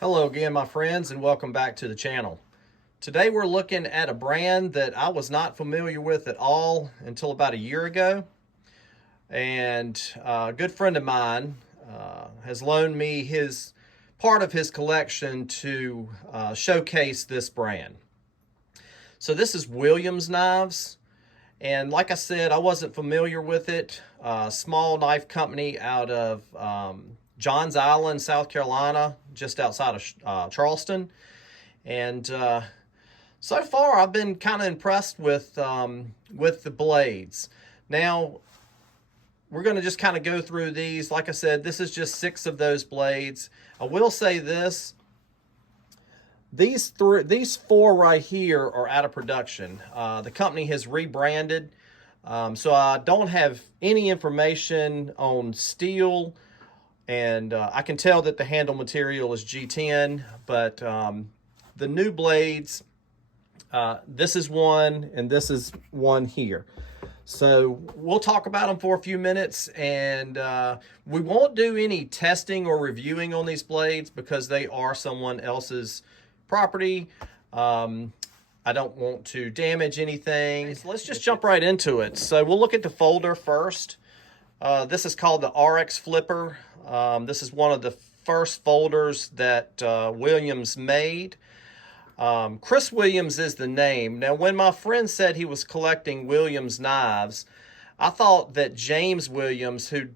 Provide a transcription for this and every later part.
Hello again, my friends, and welcome back to the channel. Today we're looking at a brand that I was not familiar with at all until about a year ago. And a good friend of mine has loaned me his part of his collection to showcase this brand. So this is Williams Knives. And like I said, I wasn't familiar with it. Small knife company out of Johns Island, South Carolina, just outside of Charleston. And so far, I've been kind of impressed with the blades. Now, we're going to just kind of go through these. Like I said, this is just 6 of those blades. I will say this. These 4 right here are out of production. The company has rebranded, so I don't have any information on steel, and I can tell that the handle material is G10, but the new blades, this is one, and this is one here. So we'll talk about them for a few minutes, and we won't do any testing or reviewing on these blades because they are someone else's property. I don't want to damage anything. So let's just jump right into it. So we'll look at the folder first. This is called the RX Flipper. This is one of the first folders that Williams made. Chris Williams is the name. Now, when my friend said he was collecting Williams knives, I thought that James Williams, who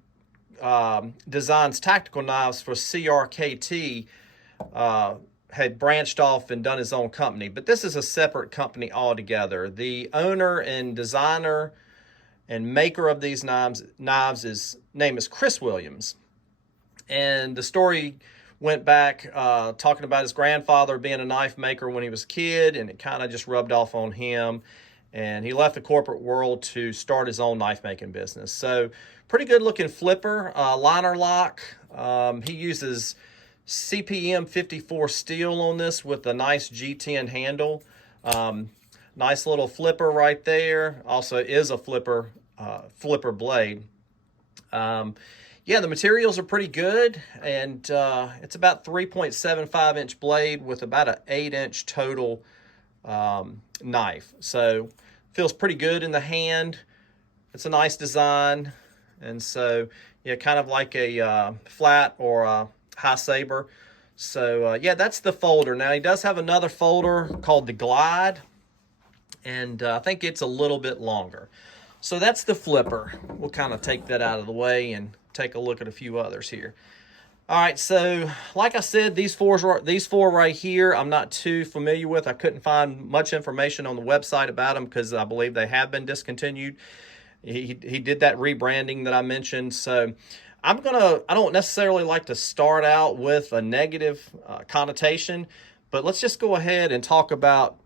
designs tactical knives for CRKT, had branched off and done his own company. But this is a separate company altogether. The owner and designer and maker of these knives name is Chris Williams. And the story went back talking about his grandfather being a knife maker when he was a kid, and it kind of just rubbed off on him. And he left the corporate world to start his own knife making business. So pretty good looking flipper, liner lock. He uses CPM 54 steel on this with a nice G10 handle. Nice little flipper right there. Also is a flipper blade. Yeah, the materials are pretty good, and it's about 3.75 inch blade with about an 8-inch total knife. So feels pretty good in the hand. It's a nice design, and so yeah, kind of like a flat or a high saber. So yeah, that's the folder. Now he does have another folder called the Glide, and I think it's a little bit longer. So that's the flipper. We'll kind of take that out of the way and take a look at a few others here. All right, so like I said, these four right here, I'm not too familiar with. I couldn't find much information on the website about them because I believe they have been discontinued. He did that rebranding that I mentioned. So I don't necessarily like to start out with a negative connotation, but let's just go ahead and talk about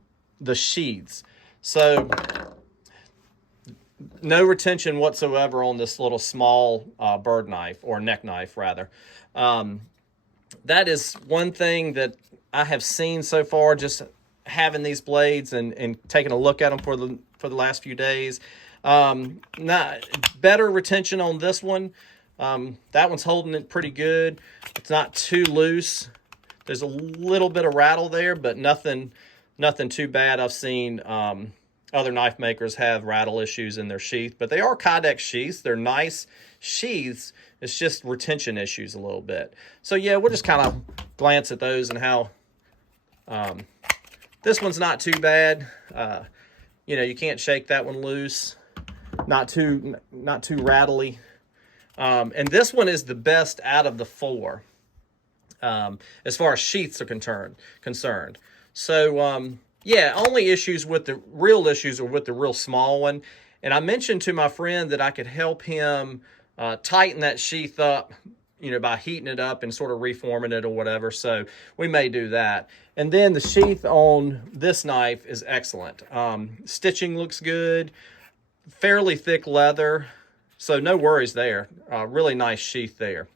the sheaths. So no retention whatsoever on this little small bird knife, or neck knife rather. That is one thing that I have seen so far, just having these blades and taking a look at them for the last few days. Not better retention on this one. That one's holding it pretty good. It's not too loose. There's a little bit of rattle there, but nothing too bad. I've seen other knife makers have rattle issues in their sheath, but they are Kydex sheaths. They're nice sheaths. It's just retention issues a little bit. So yeah, we'll just kind of glance at those and how this one's not too bad. You can't shake that one loose. Not too rattly. And this one is the best out of the 4 as far as sheaths are concerned. So yeah, only real issues are with the real small one. And I mentioned to my friend that I could help him tighten that sheath up, by heating it up and sort of reforming it or whatever. So we may do that. And then the sheath on this knife is excellent. Stitching looks good, fairly thick leather. So no worries there. Really nice sheath there.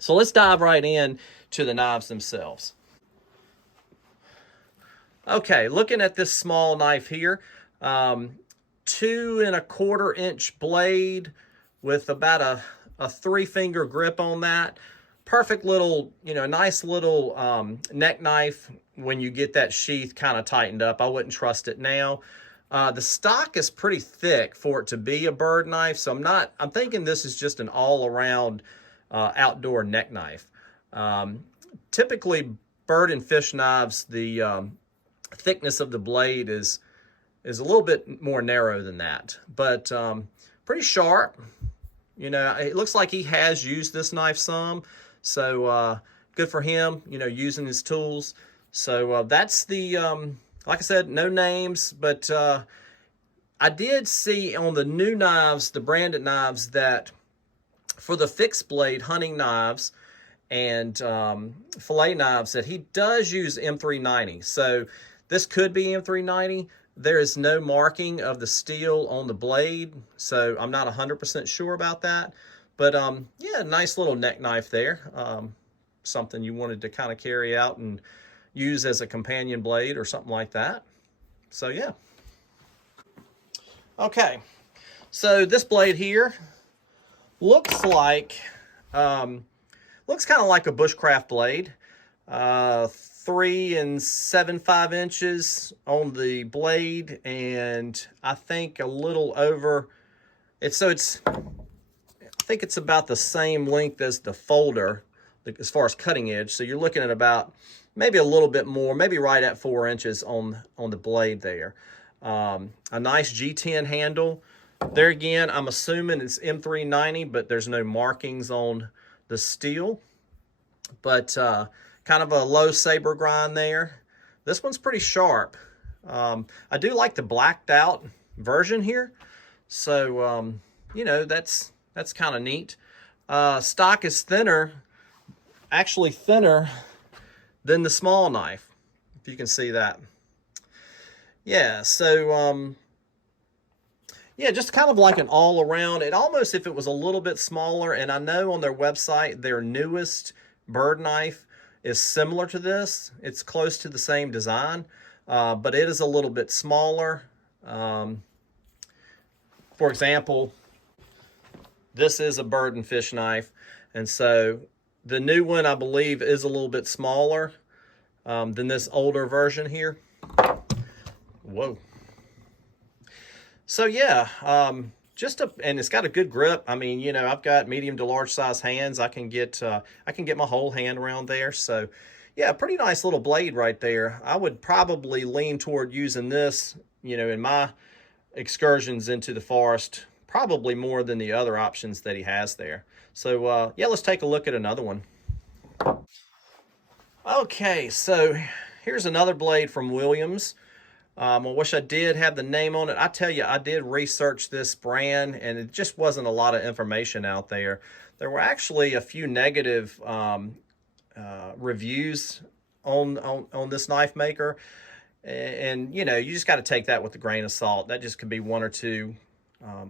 So let's dive right in to the knives themselves. Okay, looking at this small knife here, 2 1/4 inch blade with about a 3-finger grip on that. perfect little, nice little neck knife when you get that sheath kind of tightened up. I wouldn't trust it now. The stock is pretty thick for it to be a bird knife, so I'm thinking this is just an all-around outdoor neck knife. Typically, bird and fish knives, the thickness of the blade is a little bit more narrow than that, but pretty sharp. It looks like he has used this knife some, so good for him, using his tools. So that's the, like I said, no names, but I did see on the new knives, the branded knives, that for the fixed blade hunting knives and fillet knives, that he does use M390. So this could be M390. There is no marking of the steel on the blade, so I'm not 100% sure about that. But yeah, nice little neck knife there. Something you wanted to kind of carry out and use as a companion blade or something like that. So yeah. Okay, so this blade here looks like, looks kind of like a bushcraft blade. 3 7/5 inches on the blade, and I think a little over. I think it's about the same length as the folder as far as cutting edge. So you're looking at about maybe a little bit more, maybe right at 4 inches on the blade there. A nice G10 handle. There again, I'm assuming it's M390, but there's no markings on the steel. But kind of a low saber grind there. This one's pretty sharp. I do like the blacked out version here. So, that's kind of neat. Stock is thinner, actually thinner than the small knife, if you can see that. Yeah, so, yeah, just kind of like an all-around. It almost, if it was a little bit smaller, and I know on their website, their newest bird knife is similar to this. It's close to the same design, but it is a little bit smaller. For example, this is a bird and fish knife, and so the new one, I believe, is a little bit smaller than this older version here. Whoa. So yeah, and it's got a good grip. I mean, I've got medium to large size hands. I can get my whole hand around there. So yeah, pretty nice little blade right there. I would probably lean toward using this, in my excursions into the forest, probably more than the other options that he has there. So yeah, let's take a look at another one. Okay, so here's another blade from Williams. I wish I did have the name on it. I tell you, I did research this brand, and it just wasn't a lot of information out there. There were actually a few negative reviews on this knife maker, and you just got to take that with a grain of salt. That just could be one or two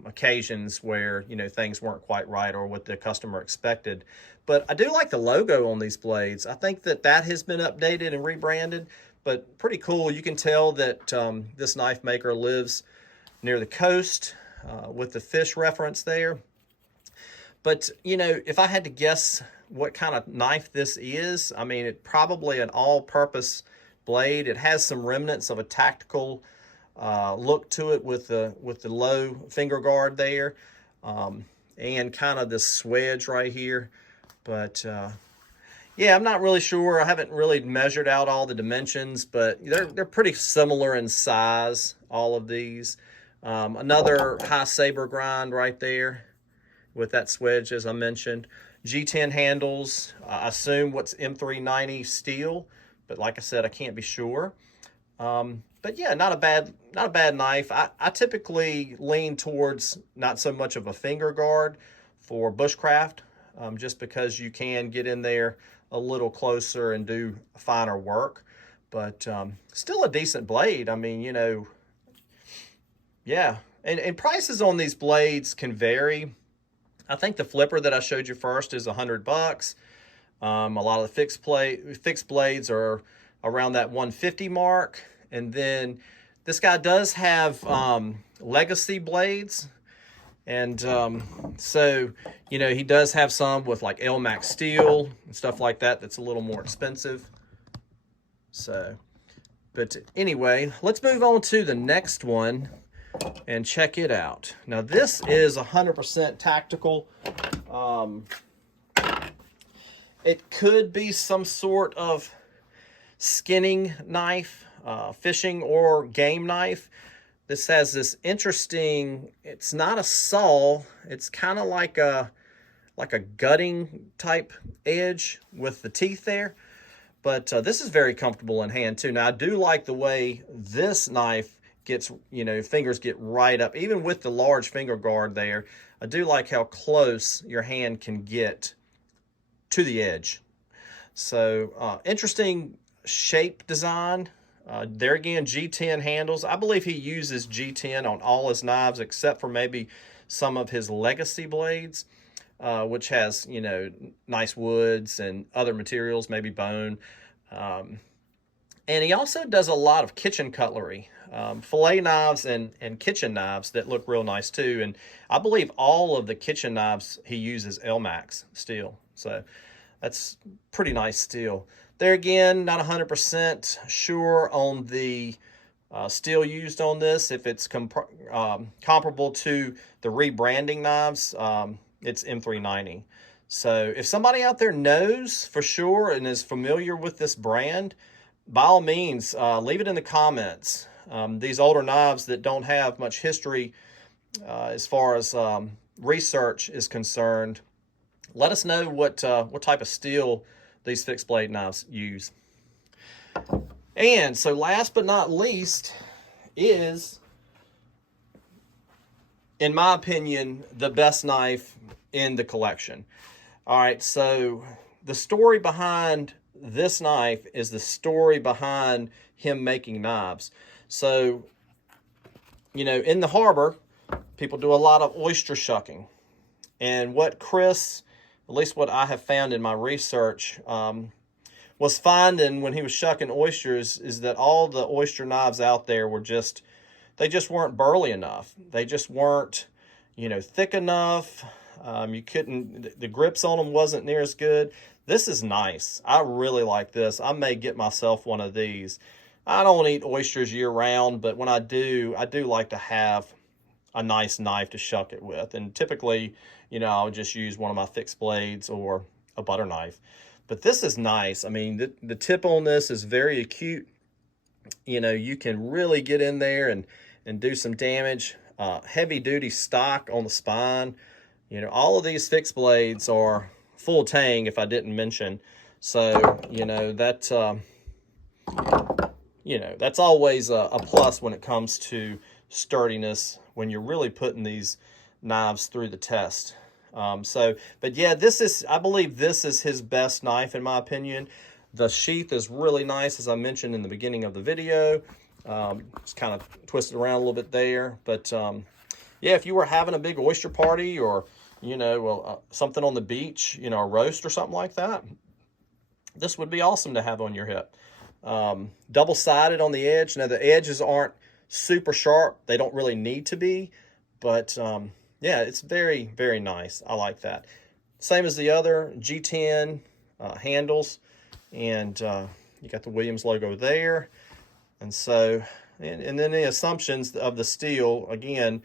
occasions where things weren't quite right or what the customer expected. But I do like the logo on these blades. I think that has been updated and rebranded. But pretty cool. You can tell that this knife maker lives near the coast with the fish reference there. But, if I had to guess what kind of knife this is, I mean, it's probably an all-purpose blade. It has some remnants of a tactical look to it with the low finger guard there, and kind of this swedge right here. But yeah, I'm not really sure. I haven't really measured out all the dimensions, but they're pretty similar in size, all of these. Another high saber grind right there with that swedge, as I mentioned. G10 handles, I assume what's M390 steel, but like I said, I can't be sure. But yeah, not a bad knife. I typically lean towards not so much of a finger guard for bushcraft, just because you can get in there a little closer and do finer work. But still a decent blade. I mean, yeah. And prices on these blades can vary. I think the flipper that I showed you first is $100. A lot of the fixed blades are around that 150 mark. And then this guy does have legacy blades. And so, you know, he does have some with like LMAX steel and stuff like that that's a little more expensive. So, but anyway, let's move on to the next one and check it out. Now, this is 100% tactical. It could be some sort of skinning knife, fishing or game knife. This has this interesting, it's not a saw, it's kind of like a gutting type edge with the teeth there. But this is very comfortable in hand too. Now, I do like the way this knife gets, you know, fingers get right up. Even with the large finger guard there, I do like how close your hand can get to the edge. So, interesting shape design. There again, G10 handles. I believe he uses G10 on all his knives except for maybe some of his legacy blades, which has, you know, nice woods and other materials, maybe bone. And he also does a lot of kitchen cutlery, fillet knives and kitchen knives that look real nice too. And I believe all of the kitchen knives he uses LMAX steel. So that's pretty nice steel. There again, not 100% sure on the steel used on this. If it's comparable to the rebranding knives, it's M390. So if somebody out there knows for sure and is familiar with this brand, by all means, leave it in the comments. These older knives that don't have much history as far as research is concerned, let us know what type of steel these fixed blade knives use. And so last but not least is, in my opinion, the best knife in the collection. All right, so the story behind this knife is the story behind him making knives. So, you know, in the harbor, people do a lot of oyster shucking. And what Chris, at least what I have found in my research, was finding when he was shucking oysters is that all the oyster knives out there were just, they just weren't burly enough. They just weren't, you know, thick enough. You couldn't, the grips on them wasn't near as good. This is nice. I really like this. I may get myself one of these. I don't eat oysters year round, but when I do like to have a nice knife to shuck it with. And typically, you know, I'll just use one of my fixed blades or a butter knife. But this is nice. I mean, the tip on this is very acute. You know, you can really get in there and do some damage. Heavy duty stock on the spine. You know, all of these fixed blades are full tang, if I didn't mention. So, you know, that's always a plus when it comes to sturdiness when you're really putting these knives through the test. But yeah, I believe this is his best knife in my opinion. The sheath is really nice, as I mentioned in the beginning of the video. Just kind of twisted around a little bit there. But yeah, if you were having a big oyster party or, you know, something on the beach, you know, a roast or something like that, this would be awesome to have on your hip. Double-sided on the edge. Now, the edges aren't super sharp. They don't really need to be. But, yeah, it's very, very nice. I like that. Same as the other G10 handles. And you got the Williams logo there. And so, and then the assumptions of the steel, again,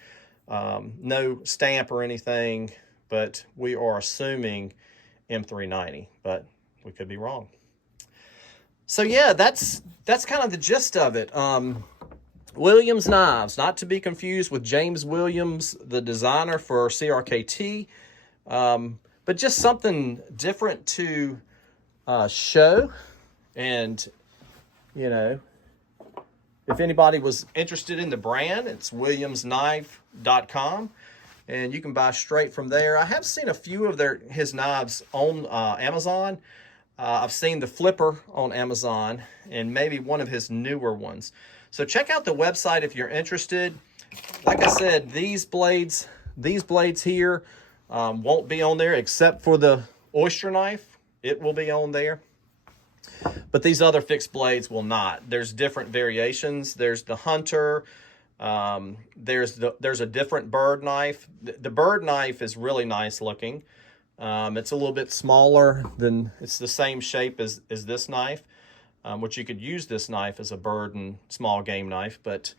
no stamp or anything, but we are assuming M390, but we could be wrong. So yeah, that's kind of the gist of it. Williams knives, not to be confused with James Williams, the designer for CRKT, but just something different to show. And, you know, if anybody was interested in the brand, it's williamsknife.com, and you can buy straight from there. I have seen a few of his knives on Amazon. I've seen the flipper on Amazon and maybe one of his newer ones. So check out the website if you're interested. Like I said, these blades here won't be on there except for the oyster knife. It will be on there. But these other fixed blades will not. There's different variations. There's the Hunter, There's a different bird knife. The bird knife is really nice looking. It's a little bit smaller than, it's the same shape as this knife, which you could use this knife as a bird and small game knife. But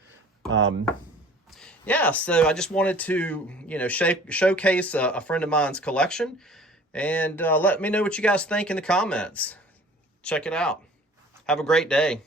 yeah, so I just wanted to, you know, showcase a friend of mine's collection, and let me know what you guys think in the comments. Check it out. Have a great day.